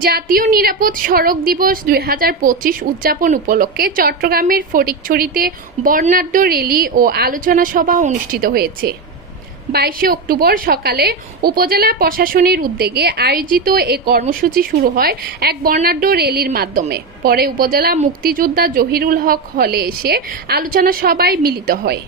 জাতীয় নিরাপদ সড়ক দিবস দুই হাজার পঁচিশ উদযাপন উপলক্ষে চট্টগ্রামের ফটিকছড়িতে বর্ণাঢ্য র্যালি ও আলোচনা সভা অনুষ্ঠিত হয়েছে। বাইশে অক্টোবর সকালে উপজেলা প্রশাসনের উদ্যোগে আয়োজিত এ কর্মসূচি শুরু হয় এক বর্ণাঢ্য র্যালির মাধ্যমে। পরে উপজেলা মুক্তিযোদ্ধা জহিরুল হক হলে এসে আলোচনা সভায় মিলিত হয়।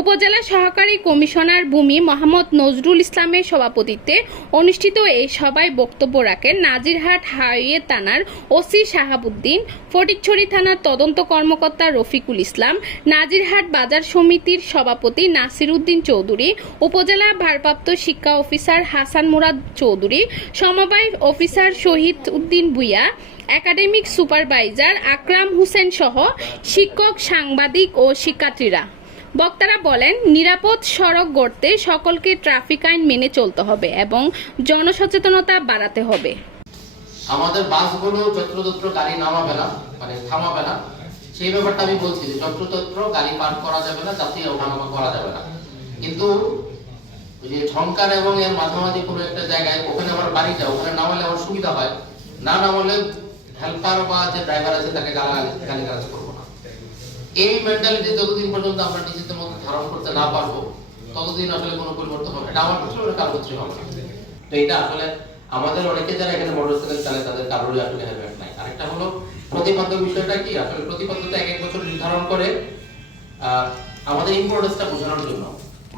উপজেলা সহকারী কমিশনার ভূমি মোহাম্মদ নজরুল ইসলামের সভাপতিত্বে অনুষ্ঠিত এই সভায় বক্তব্য রাখেন নাজিরহাট হাইওয়ে থানার ওসি শাহাবুদ্দিন, ফটিকছড়ি থানার তদন্ত কর্মকর্তা রফিকুল ইসলাম, নাজিরহাট বাজার সমিতির সভাপতি নাসির উদ্দিন চৌধুরী, উপজেলা ভারপ্রাপ্ত শিক্ষা অফিসার হাসান মুরাদ চৌধুরী, সমবায় officer Shahid Uddin Bhuiyan, academic supervisor Akram Hossain সহ শিক্ষক, সাংবাদিক ও শিক্ষার্থীরা। বক্তারা বলেন, নিরাপদ সড়ক গড়তে সকলকে ট্রাফিক আইন মেনে চলতে হবে এবং জনসচেতনতা বাড়াতে হবে। আমাদের বাসগুলো যত্রতত্র গাড়ি নামাবে না মানে থামাবে না। সেই ব্যাপারটা আমি বলছি যে যত্রতত্র গাড়ি পার্ক করা যাবে না, যাতে ওঠানামা করা যাবে না। কিন্তু যে ঝংকার এবং এর মাঝামাঝি কোনো একটা জায়গায় ওখানে আমার বাড়ি বাড়িটা, ওখানে নামালে আমার সুবিধা হয়। না নামালে হেল্পার বা যে ড্রাইভার আছে তাকে গালাগালি গালি গালাজ করব। এই মেন্টালিটি যতদিন পর্যন্ত আমরা নিজেদের মধ্যে ধারণ করতে না পারব, ততদিন আসলে কোনো পরিবর্তন হবে এটা আমার ক্ষেত্রে ওটা কারও ক্ষেত্রে হবে তো এটা আসলে আমাদের অনেকে যারা এখানে মোটরসাইকেল চালায় তাদের কারোরই আসলে হেলমেট নাই। আরেকটা হলো প্রতিপাদ্য বিষয়টা কি? আসলে প্রতিপাদ্যতা এক এক বছর নির্ধারণ করে আমাদের ইম্পর্টেন্সটা বোঝানোর জন্য।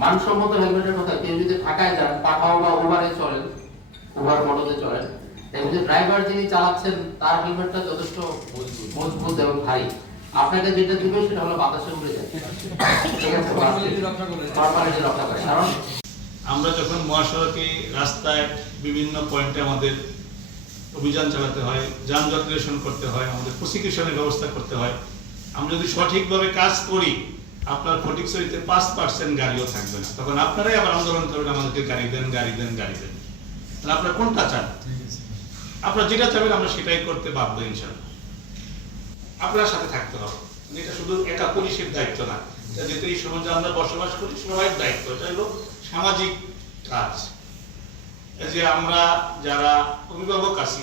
মানসম্মত হেলমেটের কথা, কেউ যদি ঢাকায় যান পাঠাও বা ওভারে চলেন ওভার মোটরে চলেন দেখবেন যে ড্রাইভার যিনি চালাচ্ছেন, তার হেলমেটটা যথেষ্ট মজবুত এবং ভারী। আপনাকে যেটা দিবে সেটা হলো বাতাসে উড়ে যায়। ঠিক আছে Normality রক্ষা করে। কারণ আমরা যখন মহাসড়কে রাস্তায় বিভিন্ন পয়েন্টে আমাদের অভিযান চালাতে হয় যানজট নিরসন করতে হয় আমাদের প্রসিকিউশনের ব্যবস্থা করতে হয় আমরা যদি সঠিকভাবে কাজ করি আপনার ফটিকছড়িতে পাঁচ পার্সেন্ট গাড়িও থাকবে না। তখন আপনারাই আবার আন্দোলন করবেন আমাদেরকে গাড়ি দেন গাড়ি দেন গাড়ি দেন। তাহলে আপনারা কোনটা চান? আপনারা যেটা চাবেন আমরা সেটাই করতে বাধ্য ইনশাল্লাহ আপনার সাথে থাকতে হবে। মানে এটা শুধু একা পুলিশের দায়িত্ব না যেহেতু এই সমাজে আমরা বসবাস করি, সবাই দায়িত্ব, এটা হলো সামাজিক কাজ। যে আমরা যারা অভিভাবক আছি,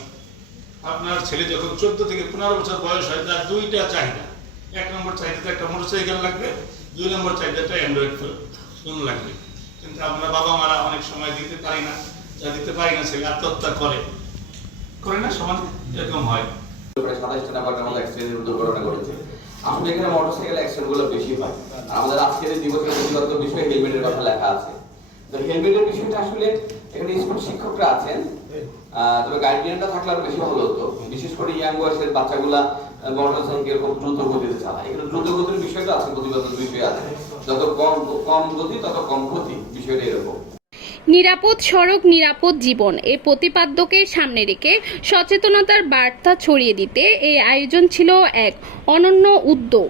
আপনার ছেলে যখন চোদ্দ থেকে পনেরো বছর বয়স হয়, তার দুইটা চাহিদা। এক নম্বর চাহিদাতে একটা মোটরসাইকেল লাগবে, দুই নম্বর চাহিদাটা অ্যান্ড্রয়েড ফোন লাগবে। কিন্তু আমরা বাবা মারা অনেক সময় দিতে পারি না, যা দিতে পারি না, ছেলে আত্মহত্যা করে। করে না সমাজ? এরকম হয়। প্রায় সাতাশটা হেলমেটের বিষয়টা দ্রুত গতিতে চালায়। দ্রুত গতির বিষয়টা আছে প্রতিপাদ্য বিষয় আছে। যত কম কম গতি, তত কম ক্ষতি বিষয়টা এরকম। নিরাপদ সড়ক, নিরাপদ জীবন এ প্রতিপাদ্যকে সামনে রেখে সচেতনতার বার্তা ছড়িয়ে দিতে এই আয়োজন ছিল এক অনন্য উদ্যোগ।